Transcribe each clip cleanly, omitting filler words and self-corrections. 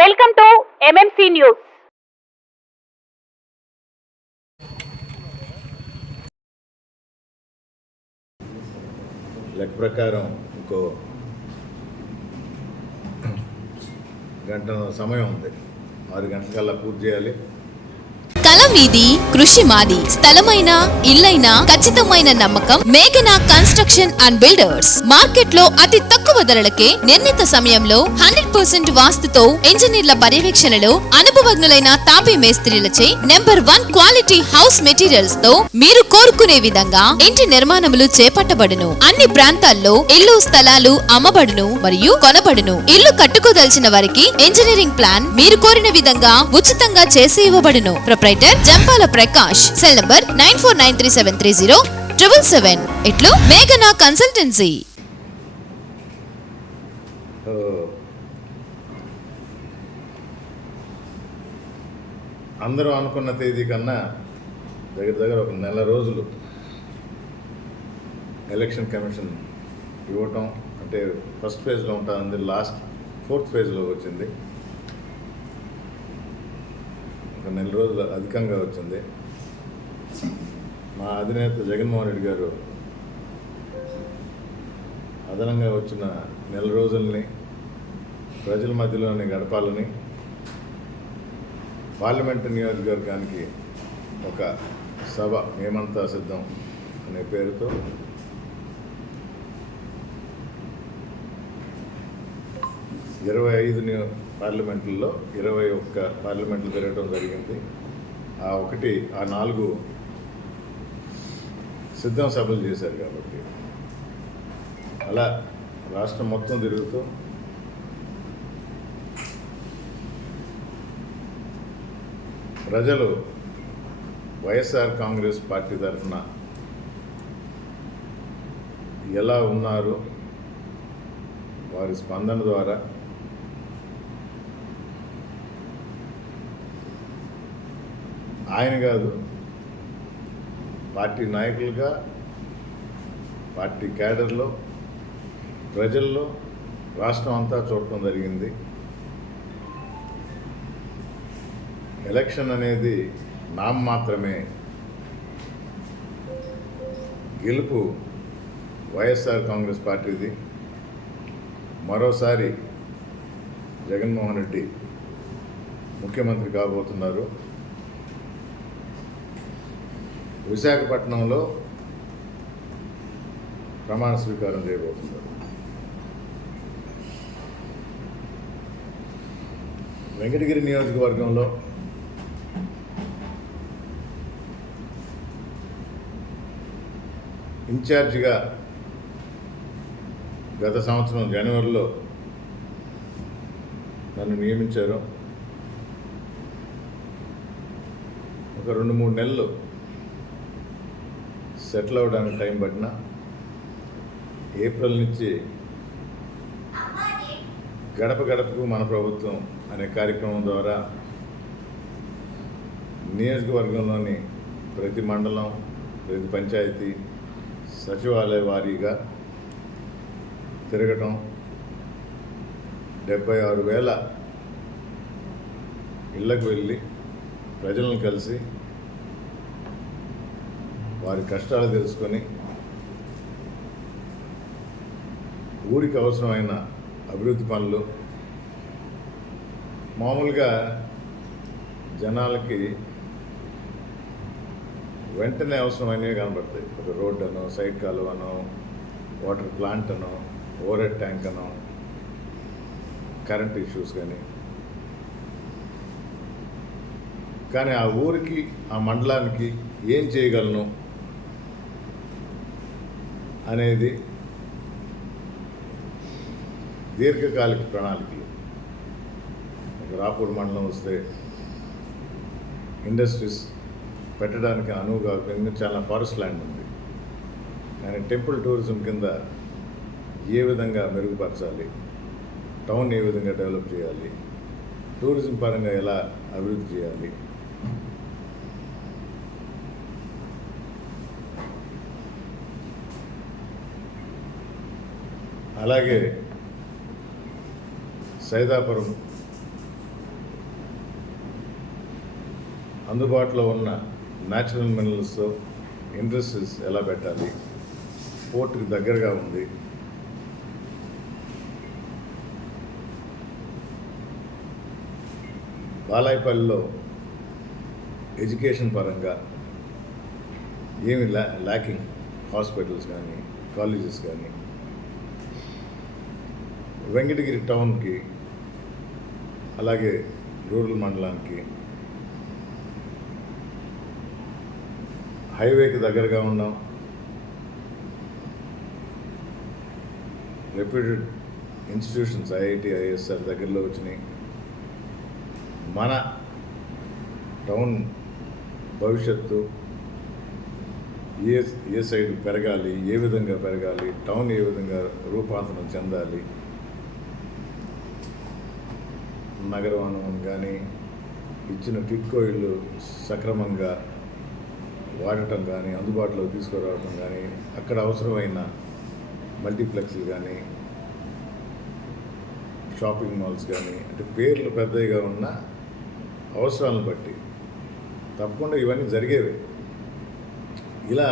Welcome to MMC news. లెక్క ప్రకారం ఇంకో గంట సమయం ఉంది. 6 గంటలకల్లా పూర్తి చేయాలి. కల మీది, కృషి మాది. స్థలమైన, ఇల్లైనా ఖచ్చితమైన నమ్మకం మేఘనా కన్స్ట్రక్షన్ అండ్ బిల్డర్స్. మార్కెట్ లో అతి తక్కువ ధరలకే నిర్ణీత సమయంలో 100% వాస్తుతో ఇంజనీర్ల పర్యవేక్షణలో అనుభవజ్ఞులైన తాపీ మేస్త్రీలచే నెంబర్ 1 క్వాలిటీ హౌస్ మెటీరియల్స్ తో మీరు కోరుకునే విధంగా ఇంటి నిర్మాణములు చేపట్టబడును. అన్ని ప్రాంతాల్లో ఇల్లు స్థలాలు అమ్మబడును మరియు కొనబడును. ఇల్లు కట్టుకోదలిచిన వారికి ఇంజనీరింగ్ ప్లాన్ మీరు కోరిన విధంగా ఉచితంగా చేసి ఇవ్వబడును. Proprietor Jampala Prakash. Cell number 9493730777. ఇట్లు మేఘనా కన్సల్టెన్సీ. అందరూ అనుకున్న తేదీ కన్నా దగ్గర ఒక నెల రోజులు ఎలక్షన్ కమిషన్ ఇవ్వటం అంటే ఫస్ట్ ఫేజ్లో ఉంటుంది. లాస్ట్ 4th ఫేజ్లో వచ్చింది. ఒక నెల రోజులు అధికంగా వచ్చింది. మా అధినేత జగన్మోహన్ రెడ్డి గారు అదనంగా వచ్చిన నెల రోజుల్ని ప్రజల మధ్యలోనే గడపాలని పార్లమెంటు నియోజకవర్గానికి ఒక సభ మేమంతా సిద్ధం అనే పేరుతో 25 పార్లమెంట్లలో 21 పార్లమెంట్లు తిరగడం జరిగింది. ఆ 4 సిద్ధం సభలు చేశారు. కాబట్టి అలా రాష్ట్రం మొత్తం తిరుగుతూ ప్రజలు వైఎస్ఆర్ కాంగ్రెస్ పార్టీ తరఫున ఎలా ఉన్నారు, వారి స్పందన ద్వారా ఆయన కాదు, పార్టీ నాయకులుగా, పార్టీ క్యాడర్లో, ప్రజల్లో రాష్ట్రం అంతా చూడటం జరిగింది. ఎలక్షన్ అనేది మాత్రమే. గెలుపు వైఎస్ఆర్ కాంగ్రెస్ పార్టీది. మరోసారి జగన్మోహన్ రెడ్డి ముఖ్యమంత్రి కాబోతున్నారు. విశాఖపట్నంలో ప్రమాణ స్వీకారం చేయబోతున్నారు. వెంకటగిరి నియోజకవర్గంలో ఇన్ఛార్జిగా గత సంవత్సరం జనవరిలో నన్ను నియమించారు. ఒక 2-3 నెలలు సెటిల్ అవ్వడానికి టైం పట్టిన ఏప్రిల్ నుంచి గడప గడపకు మన ప్రభుత్వం అనే కార్యక్రమం ద్వారా నియోజకవర్గంలోని ప్రతి మండలం, ప్రతి పంచాయతీ, సచివాలయ వారీగా తిరగటం, 76,000 ఇళ్లకు వెళ్ళి ప్రజలను కలిసి వారి కష్టాలు తెలుసుకొని ఊరికి అవసరమైన అభివృద్ధి పనులు, మామూలుగా జనాలకి వెంటనే అవసరమైనవి కనబడతాయి. ఒక రోడ్ అనో, సైడ్ కాలువ అనో, వాటర్ ప్లాంట్ అనో, ఓవర్ హెడ్ ట్యాంక్ అనో, కరెంట్ ఇష్యూస్ కానీ ఆ ఊరికి, ఆ మండలానికి ఏం చేయగలను అనేది దీర్ఘకాలిక ప్రణాళికలు. రాపూర్ మండలం వస్తే ఇండస్ట్రీస్ పెట్టడానికి అనువుగా చాలా ఫారెస్ట్ ల్యాండ్ ఉంది. కానీ టెంపుల్ టూరిజం కింద ఏ విధంగా మెరుగుపరచాలి, టౌన్ ఏ విధంగా డెవలప్ చేయాలి, టూరిజం పరంగా ఎలా అభివృద్ధి చేయాలి, అలాగే సైదాపురం అందుబాటులో ఉన్న న్యాచురల్ మినరల్స్తో ఇండస్ట్రీస్ ఎలా పెట్టాలి, పోర్టుకి దగ్గరగా ఉంది, బాలాయపల్లిలో ఎడ్యుకేషన్ పరంగా ఏమి ల్యాకింగ్, హాస్పిటల్స్ కానీ కాలేజెస్ కానీ, వెంకటగిరి టౌన్కి అలాగే రూరల్ మండలానికి హైవేకి దగ్గరగా ఉన్నాం, రెప్యూటెడ్ ఇన్స్టిట్యూషన్స్ ఐఐటి ఐఎస్ఆర్ దగ్గరలో వచ్చినాయి. మన టౌన్ భవిష్యత్తు ఏ సైడ్ పెరగాలి, ఏ విధంగా పెరగాలి, టౌన్ ఏ విధంగా రూపాంతరం చెందాలి, నగరవనం కానీ ఇచ్చిన టిట్కో ఇళ్ళు సక్రమంగా వాడటం కానీ, అందుబాటులో తీసుకురావటం కానీ, అక్కడ అవసరమైన మల్టీప్లెక్స్లు కానీ, షాపింగ్ మాల్స్ కానీ, అంటే పేర్లు పెద్దగా ఉన్న అవసరాలను బట్టి తప్పకుండా ఇవన్నీ జరిగేవి. ఇలా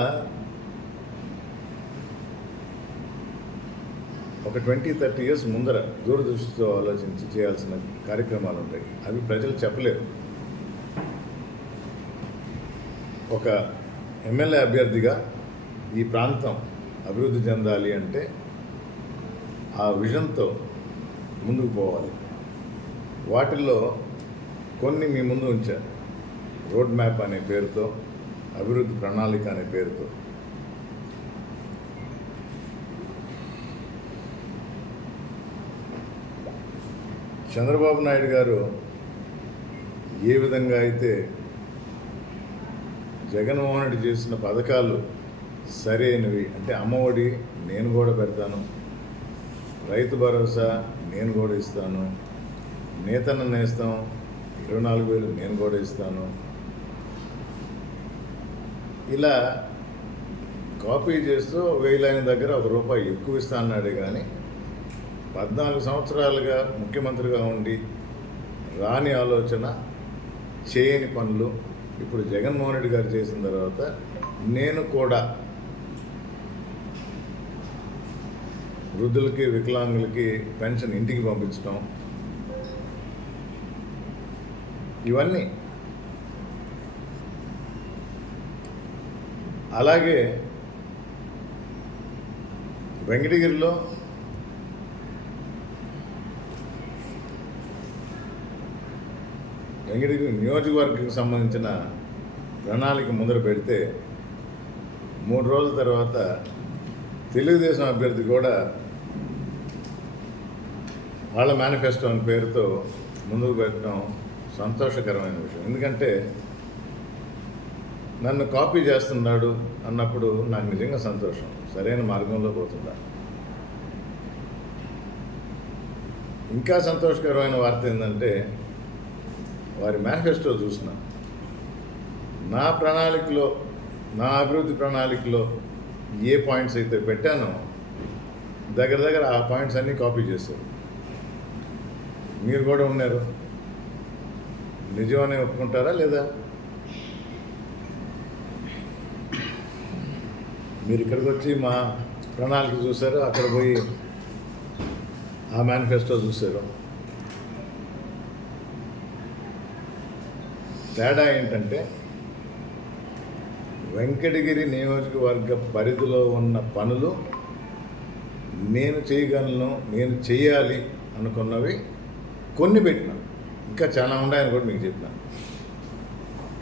ఒక 20-30 ఇయర్స్ ముందర దూరదృష్టితో ఆలోచించి చేయాల్సిన కార్యక్రమాలు ఉంటాయి. అవి ప్రజలు చెప్పలేరు. ఒక ఎమ్మెల్యే అభ్యర్థిగా ఈ ప్రాంతం అభివృద్ధి చెందాలి అంటే ఆ విజన్తో ముందుకు పోవాలి. వాటిల్లో కొన్ని మీ ముందు ఉంచారు. రోడ్ మ్యాప్ అనే పేరుతో, అభివృద్ధి ప్రణాళిక అనే పేరుతో. చంద్రబాబు నాయుడు గారు ఏ విధంగా అయితే జగన్మోహన్ రెడ్డి చేసిన పథకాలు సరైనవి అంటే, అమ్మఒడి నేను కూడా పెడతాను, రైతు భరోసా నేను కూడా ఇస్తాను, నేతన్న నేస్తాం 24,000 నేను కూడా ఇస్తాను, ఇలా కాపీ చేస్తూ 1,000 ఆయన దగ్గర ₹1 ఎక్కువ ఇస్తా అన్నాడే కానీ 14 సంవత్సరాలుగా ముఖ్యమంత్రిగా ఉండి రాని ఆలోచన, చేయని పనులు ఇప్పుడు జగన్మోహన్ రెడ్డి గారు చేసిన తర్వాత నేను కూడా వృద్ధులకి, వికలాంగులకి పెన్షన్ ఇంటికి పంపించడం, ఇవన్నీ. అలాగే వెంకటగిరిలో వెంకటగిరి నియోజకవర్గానికి సంబంధించిన ప్రణాళిక ముందర పెడితే 3 రోజుల తర్వాత తెలుగుదేశం అభ్యర్థి కూడా వాళ్ళ మేనిఫెస్టో అనే పేరుతో ముందుకు పెట్టడం సంతోషకరమైన విషయం. ఎందుకంటే నన్ను కాపీ చేస్తున్నాడు అన్నప్పుడు నాకు నిజంగా సంతోషం. సరైన మార్గంలో పోతున్నా. ఇంకా సంతోషకరమైన వార్త ఏంటంటే, వారి మేనిఫెస్టో చూసిన నా ప్రణాళికలో, నా అభివృద్ధి ప్రణాళికలో ఏ పాయింట్స్ అయితే పెట్టానో దగ్గర ఆ పాయింట్స్ అన్నీ కాపీ చేశారు. మీరు కూడా ఉన్నారు. నిజమనే ఒప్పుకుంటారా లేదా? మీరు ఇక్కడికి వచ్చి మా ప్రణాళిక చూశారు, అక్కడ పోయి ఆ మేనిఫెస్టో చూశారు. తేడా ఏంటంటే, వెంకటగిరి నియోజకవర్గ పరిధిలో ఉన్న పనులు నేను చేయగలను, నేను చేయాలి అనుకున్నవి కొన్ని పెట్టినా, ఇంకా చాలా ఉన్నాయని కూడా మీకు చెప్పిన.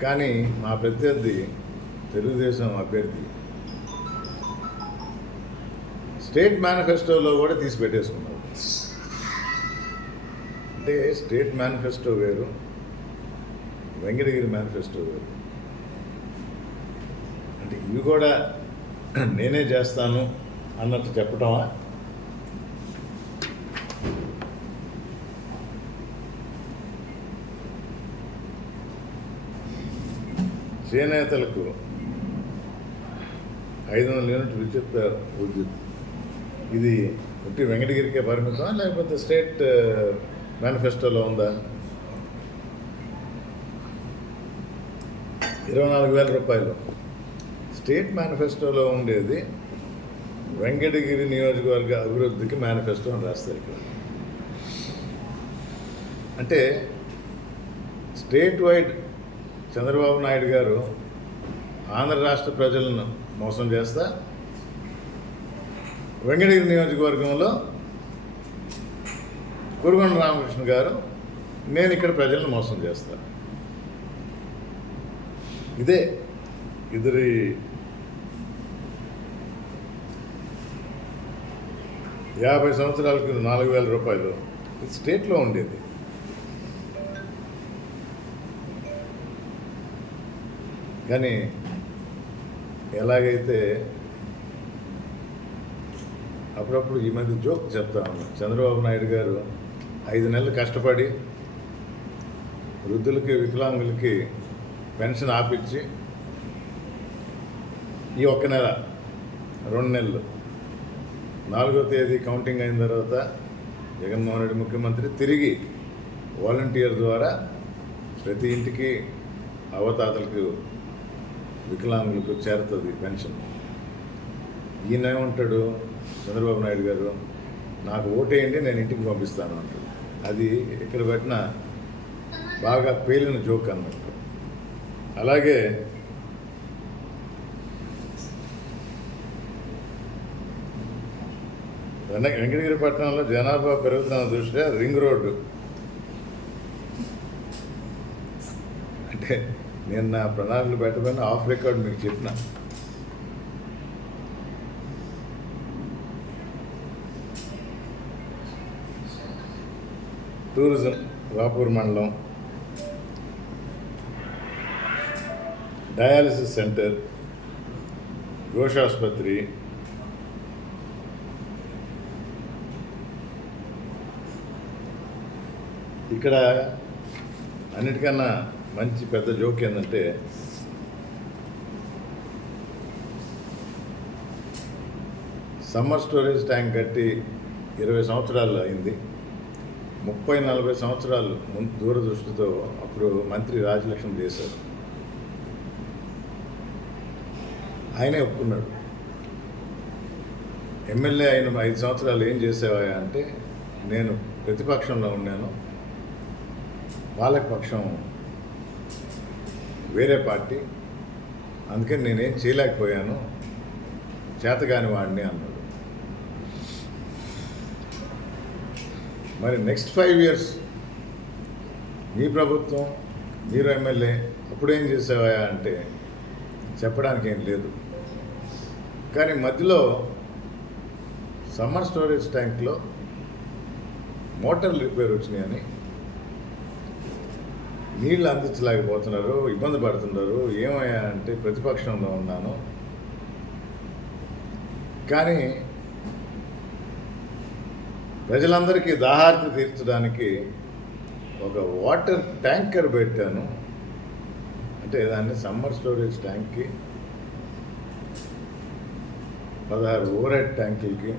కానీ మా ప్రత్యర్థి తెలుగుదేశం అభ్యర్థి స్టేట్ మేనిఫెస్టోలో కూడా తీసి పెట్టేసుకున్నారు. అంటే స్టేట్ మేనిఫెస్టో వేరు, వెంకటగిరి మేనిఫెస్టో వేరు. అంటే ఇవి కూడా నేనే చేస్తాను అన్నట్టు చెప్పటమా? చేనేతలకు 500 యూనిట్లు విద్యుత్ ఇది ఒకటి వెంకటగిరికే పరిమితం, లేకపోతే స్టేట్ మేనిఫెస్టోలో ఉందా? 24,000 రూపాయలు. స్టేట్ మేనిఫెస్టోలో ఉండేది వెంకటగిరి నియోజకవర్గ అభివృద్ధికి మేనిఫెస్టో అని రాస్తారు ఇక్కడ. అంటే స్టేట్ వైడ్ చంద్రబాబు నాయుడు గారు ఆంధ్ర రాష్ట్ర ప్రజలను మోసం చేస్తా, వెంకటగిరి నియోజకవర్గంలో కురుగొండ రామకృష్ణ గారు నేను ఇక్కడ ప్రజలను మోసం చేస్తా. ఇదే ఇద్దరి యాభై సంవత్సరాల కింద 4,000 రూపాయలు ఇది స్టేట్లో ఉండేది. కానీ ఎలాగైతే అప్పుడప్పుడు ఈ మధ్య జోక్ చెప్తా ఉన్నాను, చంద్రబాబు నాయుడు గారు 5 నెలలు కష్టపడి వృద్ధులకి వికలాంగులకి పెన్షన్ ఆపించి ఈ ఒక్క నెల 2 నెలలు 4వ తేదీ కౌంటింగ్ అయిన తర్వాత జగన్మోహన్ రెడ్డి ముఖ్యమంత్రి తిరిగి వాలంటీర్ ద్వారా ప్రతి ఇంటికి అవతాతలకు వికలాంగులకు చేరుతుంది పెన్షన్. ఈయన ఏమంటాడు చంద్రబాబు నాయుడు గారు, నాకు ఓటేయండి నేను ఇంటికి పంపిస్తాను అంటాడు. అది ఇక్కడ పెట్టిన బాగా పేలిన జోక్ అన్నట్టు. అలాగే వెంకటగిరి పట్టణంలో జనాభా పెరుగుతున్న దృష్ట్యా రింగ్ రోడ్డు, అంటే నేను నా ప్రణాళికలు పెట్టబోయిన ఆఫ్ రికార్డ్ మీకు చెప్పిన. టూరిజం రాపూర్ మండలం, డయాలసిస్ సెంటర్, ఘోషాసుపత్రి, ఇక్కడ అన్నిటికన్నా మంచి పెద్ద జోక్ ఏంటంటే సమ్మర్ స్టోరేజ్ ట్యాంక్ కట్టి 20 సంవత్సరాలు అయింది. 30-40 సంవత్సరాలు ముందు దూరదృష్టితో అప్పుడు మంత్రి రాజలక్ష్మి చేశారు. ఆయనే ఒప్పుకున్నాడు. ఎమ్మెల్యే అయిన 5 సంవత్సరాలు ఏం చేసేవా అంటే, నేను ప్రతిపక్షంలో ఉన్నాను, పాలకపక్షం వేరే పార్టీ, అందుకని నేనేం చేయలేకపోయాను, చేతగాని వాడిని అన్నాడు. మరి నెక్స్ట్ 5 years మీ ప్రభుత్వం, మీరు ఎమ్మెల్యే, అప్పుడేం చేసేవా అంటే చెప్పడానికి ఏం లేదు. కానీ మధ్యలో సమ్మర్ స్టోరేజ్ ట్యాంక్లో మోటార్లు రిపేర్ వచ్చినాయని నీళ్ళు అందించలేకపోతున్నారు, ఇబ్బంది పడుతున్నారు. ఏమయ్యా అంటే ప్రతిపక్షంలో ఉన్నాను, కానీ ప్రజలందరికీ దాహార్తి తీర్చడానికి ఒక వాటర్ ట్యాంకర్ పెట్టాను. అంటే దాన్ని సమ్మర్ స్టోరేజ్ ట్యాంక్కి 16 ఓవర్ హెడ్ ట్యాంకులకి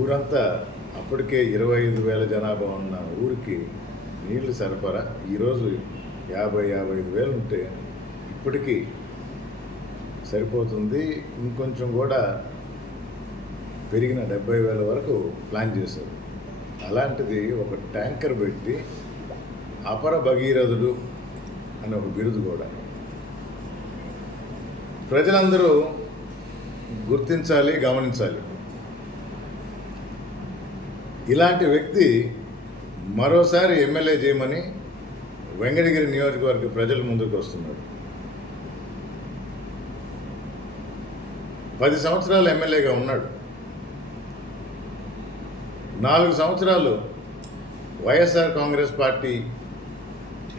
ఊరంతా అప్పటికే 25,000 జనాభా ఉన్న ఊరికి నీళ్లు సరఫరా. ఈరోజు 50-55 ఉంటే ఇప్పటికీ సరిపోతుంది. ఇంకొంచెం కూడా పెరిగిన 70,000 వరకు ప్లాన్ చేశారు. అలాంటిది ఒక ట్యాంకర్ పెట్టి అపర భగీరథుడు అని ఒక బిరుదు కూడా. ప్రజలందరూ గుర్తించాలి, గమనించాలి. ఇలాంటి వ్యక్తి మరోసారి ఎమ్మెల్యే చేయమని వెంకటగిరి నియోజకవర్గ ప్రజల ముందుకు వస్తున్నాడు. 10 సంవత్సరాలు ఎమ్మెల్యేగా ఉన్నాడు. 4 సంవత్సరాలు వైఎస్ఆర్ కాంగ్రెస్ పార్టీ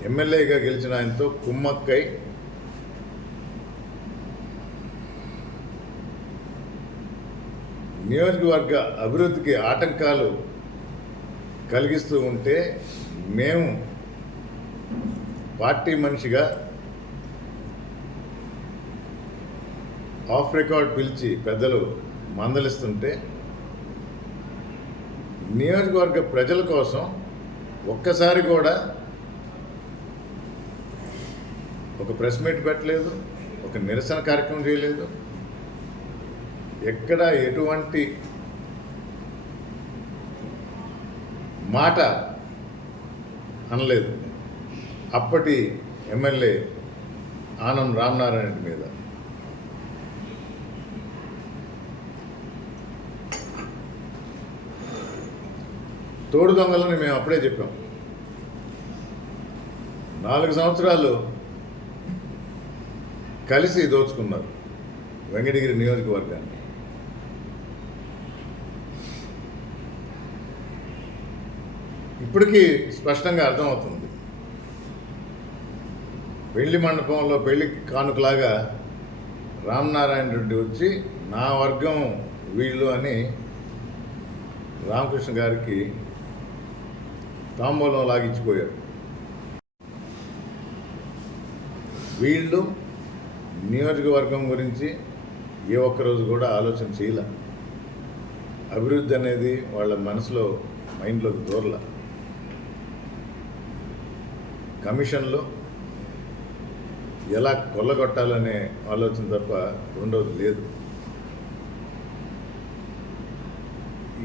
ఎమ్మెల్యేగా గెలిచిన ఆయనతో కుమ్మక్కై నియోజకవర్గ అభివృద్ధికి ఆటంకాలు కలిగిస్తూ ఉంటే మేము పార్టీ మనిషిగా ఆఫ్ రికార్డ్ పిలిచి పెద్దలు మందలిస్తుంటే నియోజకవర్గ ప్రజల కోసం ఒక్కసారి కూడా ఒక ప్రెస్ మీట్ పెట్టలేదు, ఒక నిరసన కార్యక్రమం చేయలేదు, ఎక్కడ ఎటువంటి మాట అనలేదు అప్పటి ఎమ్మెల్యే ఆనం రామనారాయణ మీద. తోడు దొంగలని మేము అప్పుడే చెప్పాం. 4 సంవత్సరాలు కలిసి దోచుకున్నారు వెంకటగిరి నియోజకవర్గాన్ని. ఇప్పటికీ స్పష్టంగా అర్థమవుతుంది. పెళ్లి మండపంలో పెళ్లి కానుకలాగా రామనారాయణ రెడ్డి వచ్చి నా వర్గం వీళ్ళు అని రామకృష్ణ గారికి తాంబూలం లాగిచ్చిపోయాడు. వీళ్ళు నియోజకవర్గం గురించి ఏ ఒక్కరోజు కూడా ఆలోచన చేయలే. అభివృద్ధి అనేది వాళ్ళ మనసులో మైండ్లోకి దూరల. కమిషన్లో ఎలా కొల్లగొట్టాలనే ఆలోచన తప్ప రెండవది లేదు.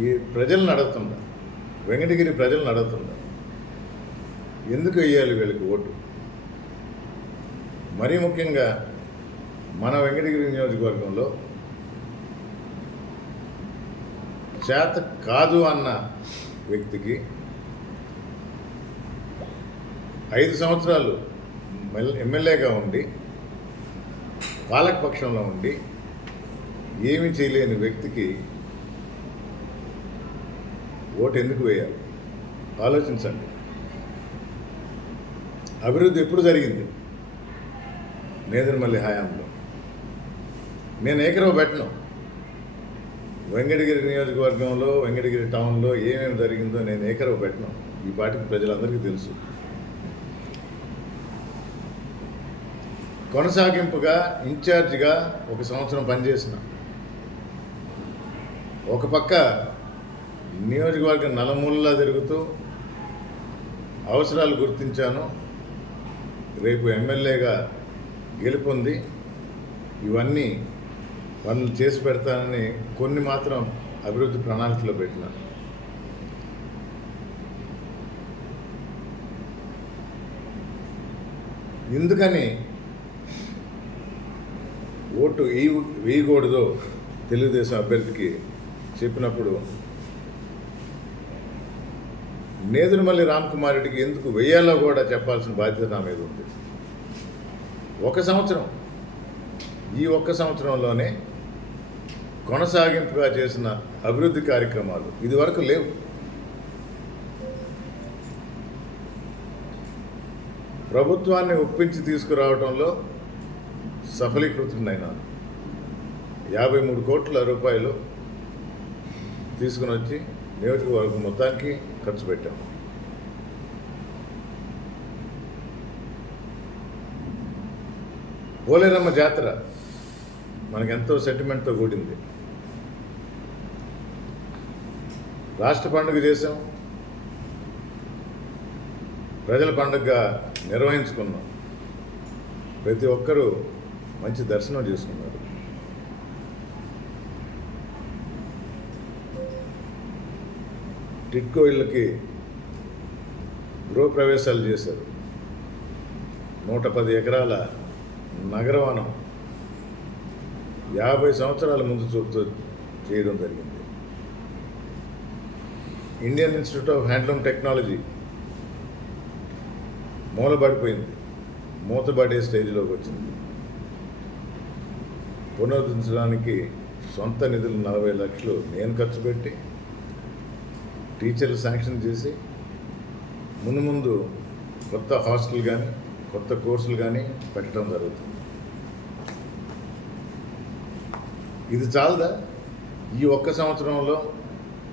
ఈ ప్రజలను అడుగుతుందా, వెంకటగిరి ప్రజలను అడుగుతుందా, ఎందుకు వేయాలి వీళ్ళకి ఓటు? మరీ ముఖ్యంగా మన వెంకటగిరి నియోజకవర్గంలో చేత కాదు అన్న వ్యక్తికి 5 సంవత్సరాలు ఎమ్మెల్యేగా ఉండి పాలకపక్షంలో ఉండి ఏమీ చేయలేని వ్యక్తికి ఓటు ఎందుకు వేయాలి? ఆలోచించండి. అభివృద్ధి ఎప్పుడు జరిగింది? నేదురుమల్లి హయాంలో. నేను ఏకరవ పెట్టను. వెంకటగిరి నియోజకవర్గంలో వెంకటగిరి టౌన్లో ఏమేమి జరిగిందో నేను ఏకరవ పెట్టను. ఈ పార్టీకి ప్రజలందరికీ తెలుసు. కొనసాగింపుగా ఇన్ఛార్జిగా 1 సంవత్సరం పనిచేసిన. ఒక పక్క నియోజకవర్గం నలుమూలలా తిరుగుతూ అవసరాలు గుర్తించాను. రేపు ఎమ్మెల్యేగా గెలుపొంది ఇవన్నీ పనులు చేసి పెడతానని కొన్ని మాత్రం అభివృద్ధి ప్రణాళికలో పెట్టిన. ఎందుకని ఓటు వేయకూడదో తెలుగుదేశం అభ్యర్థికి చెప్పినప్పుడు నేదురుమల్లి రామ్కుమార్ రెడ్డికి ఎందుకు వేయాలో కూడా చెప్పాల్సిన బాధ్యత నా మీద ఉంది. 1 సంవత్సరం, ఈ 1 సంవత్సరంలోనే కొనసాగింపుగా చేసిన అభివృద్ధి కార్యక్రమాలు ఇదివరకు లేవు. ప్రభుత్వాన్ని ఒప్పించి తీసుకురావడంలో సఫలీకృతుడైనాను. 53 కోట్ల రూపాయలు తీసుకుని వచ్చి నియోజకవర్గం మొత్తానికి ఖర్చు పెట్టాం. పోలేరమ్మ జాతర మనకెంతో సెంటిమెంట్తో కూడింది. రాష్ట్ర పండుగ చేసాం, ప్రజల పండుగగా నిర్వహించుకున్నాం. ప్రతి ఒక్కరూ మంచి దర్శనం చేసుకున్నారు. టిట్కో ఇళ్ళకి గృహప్రవేశాలు చేశారు. 110 ఎకరాల నగరవనం 50 సంవత్సరాల ముందు చూపుతూ చేయడం జరిగింది. Indian institute of handloom technology మూలబడిపోయింది, మూతబడే స్టేజ్లోకి వచ్చింది. పునరుద్ధరించడానికి సొంత నిధులు 40 లక్షలు నేను ఖర్చు పెట్టి టీచర్లు శాంక్షన్ చేసి ముందు కొత్త హాస్టల్ కానీ కొత్త కోర్సులు కానీ పెట్టడం జరుగుతుంది. ఇది చాలదా? ఈ 1 సంవత్సరంలో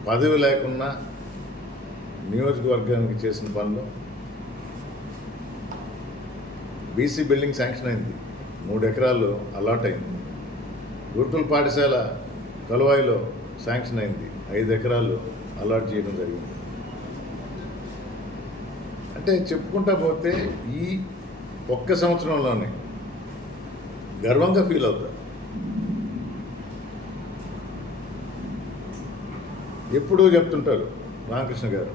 పదవి లేకున్నా నియోజకవర్గానికి చేసిన పనులు. బీసీ బిల్డింగ్ శాంక్షన్ అయింది, 3 ఎకరాలు అలాట్ అయింది. గురుకుల పాఠశాల కలువాయిలో శాంక్షన్ అయింది, 5 ఎకరాలు అలాట్ చేయడం జరిగింది. అంటే చెప్పుకుంటా పోతే ఈ ఒక్క సంవత్సరంలోనే గర్వంగా ఫీల్ అవుతారు. ఎప్పుడూ చెప్తుంటారు రామకృష్ణ గారు,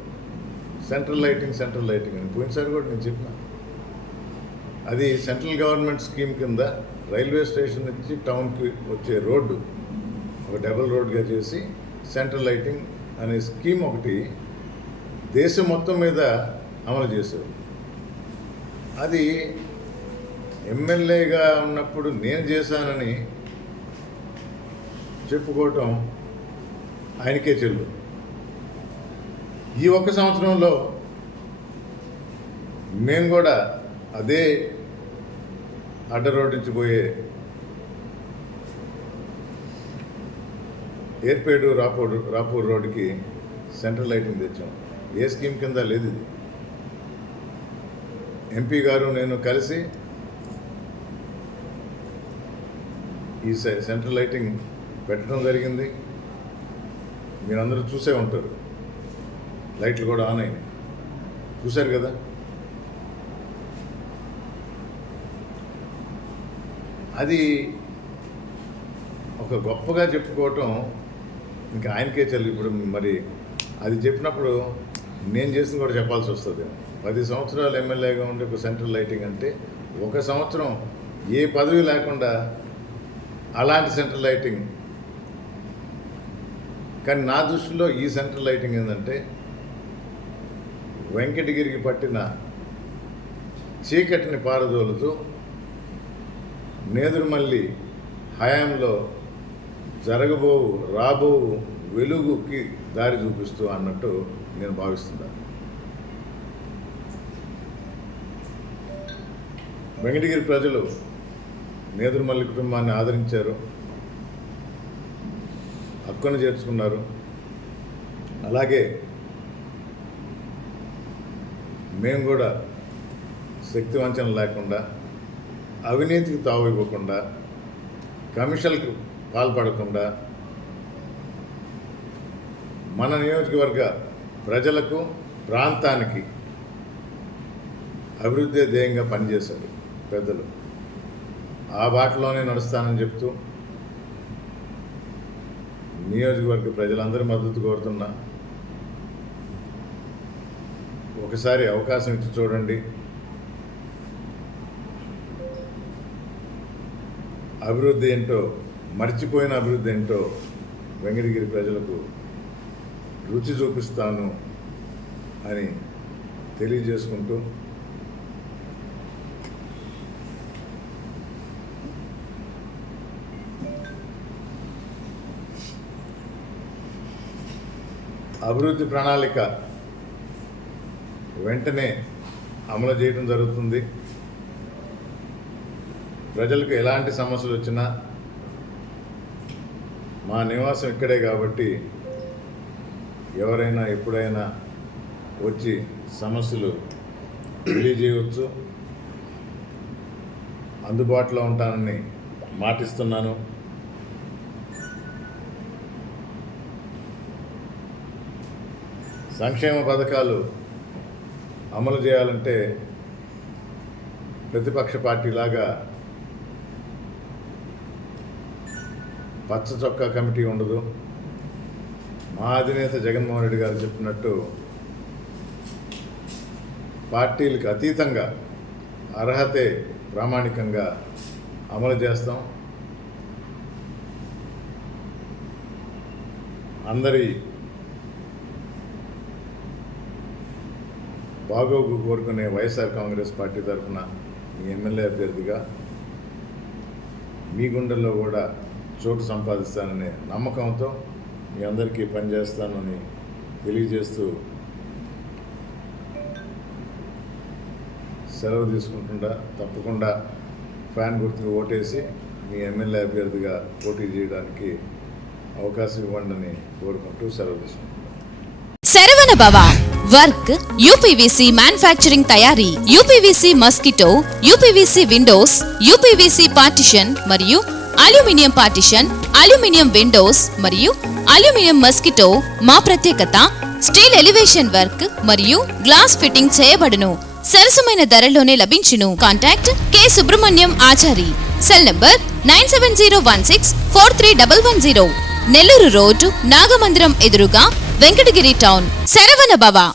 సెంట్రల్ లైటింగ్ అని. పోయినసారి కూడా నేను చెప్పిన, అది సెంట్రల్ గవర్నమెంట్ స్కీమ్ కింద రైల్వే స్టేషన్ నుంచి టౌన్కి వచ్చే రోడ్డు ఒక డబుల్ రోడ్గా చేసి సెంట్రల్ లైటింగ్ అనే స్కీమ్ ఒకటి దేశం మొత్తం మీద అమలు చేశారు. అది ఎమ్మెల్యేగా ఉన్నప్పుడు నేను చేశానని చెప్పుకోవటం ఆయనకే చెల్లు. ఈ ఒక్క సంవత్సరంలో మేము కూడా అదే అడ్డ రోడ్ నుంచి పోయే ఏర్పేడు రాపూర్ రోడ్డుకి సెంట్రల్ లైటింగ్ తెచ్చాం. ఏ స్కీమ్ కింద లేదు ఇది. ఎంపీ గారు నేను కలిసి ఈ సెంట్రల్ లైటింగ్ పెట్టడం జరిగింది. మీరందరూ చూసే ఉంటారు, లైట్లు కూడా ఆన్ అయినాయి, చూశారు కదా. అది ఒక గొప్పగా చెప్పుకోవటం ఇంకా ఆయనకే చెల్లి. ఇప్పుడు మరి అది చెప్పినప్పుడు నేను చేసింది కూడా చెప్పాల్సి వస్తుంది. 10 సంవత్సరాలు ఎమ్మెల్యేగా ఉండే ఒక సెంట్రల్ లైటింగ్ అంటే, ఒక సంవత్సరం ఏ పదవి లేకుండా అలాంటి సెంట్రల్ లైటింగ్. కానీ నా దృష్టిలో ఈ సెంట్రల్ లైటింగ్ ఏంటంటే, వెంకటగిరికి పట్టిన చీకటిని పారదోలుతూ నేదురుమల్లి హయాంలో జరగబోవు రాబోవు వెలుగుకి దారి చూపిస్తూ అన్నట్టు నేను భావిస్తున్నాను. వెంకటగిరి ప్రజలు నేదురుమల్లి కుటుంబాన్ని ఆదరించారు, హక్కును చేర్చుకున్నారు. అలాగే మేము కూడా శక్తి వంచన లేకుండా, అవినీతికి తావు ఇవ్వకుండా, కమిషన్లకు పాల్పడకుండా మన నియోజకవర్గ ప్రజలకు, ప్రాంతానికి అభివృద్ధి ధ్యేయంగా పనిచేశారు పెద్దలు. ఆ బాటలోనే నడుస్తానని చెప్తూ నియోజకవర్గ ప్రజలందరి మద్దతు కోరుతున్నా. ఒకసారి అవకాశం ఇచ్చి చూడండి. అభివృద్ధి ఏంటో, మర్చిపోయిన అభివృద్ధి ఏంటో వెంకటగిరి ప్రజలకు రుచి చూపిస్తాను అని తెలియజేసుకుంటూ, అభివృద్ధి ప్రణాళిక వెంటనే అమలు చేయడం జరుగుతుంది. ప్రజలకు ఎలాంటి సమస్యలు వచ్చినా, మా నివాసం ఇక్కడే కాబట్టి ఎవరైనా ఎప్పుడైనా వచ్చి సమస్యలు తెలియజేయవచ్చు. అందుబాటులో ఉంటానని మాటిస్తున్నాను. సంక్షేమ పథకాలు అమలు చేయాలంటే ప్రతిపక్ష పార్టీలాగా పచ్చ చొక్కా కమిటీ ఉండదు. మా అధినేత జగన్మోహన్ రెడ్డి గారు చెప్పినట్టు పార్టీలకు అతీతంగా అర్హతే ప్రామాణికంగా అమలు చేస్తాం. అందరి బాగోగు కోరుకునే వైఎస్ఆర్ కాంగ్రెస్ పార్టీ తరఫున మీ ఎమ్మెల్యే అభ్యర్థిగా మీ గుండెల్లో కూడా చోటు సంపాదిస్తాననే నమ్మకంతో మీ అందరికీ పనిచేస్తానని తెలియజేస్తూ సెలవు తీసుకుంటుండా. తప్పకుండా ఫ్యాన్ గుర్తుకు ఓటేసి మీ ఎమ్మెల్యే అభ్యర్థిగా పోటీ చేయడానికి అవకాశం ఇవ్వండి కోరుకుంటూ సెలవు తీసుకుంటున్నాను. శరవణ భవ వర్క్ యూపీవీసీ మ్యానుఫ్యాక్చరింగ్ తయారీ, UPVC mosquito, UPVC Windows, UPVC partition మరియు అల్యూమినియం పార్టిషన్, అల్యూమినియం విండోస్ మరియు అల్యూమినియం మస్కిటో. మా ప్రత్యేకత స్టీల్ ఎలివేషన్ వర్క్ మరియు గ్లాస్ ఫిట్టింగ్ చేయబడును. సరసమైన ధరలోనే లభించును. Contact K Subrahmanyam Achari. Cell number 9701643110. Nellore road Nagamandiram ఎదురుగా వెంకటగిరి టౌన్. శరవణ భవ.